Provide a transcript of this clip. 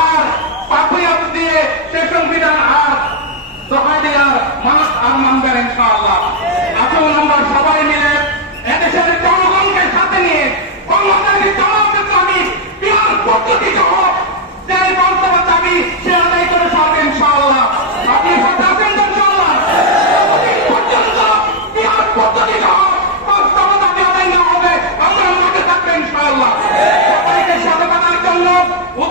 আর Papua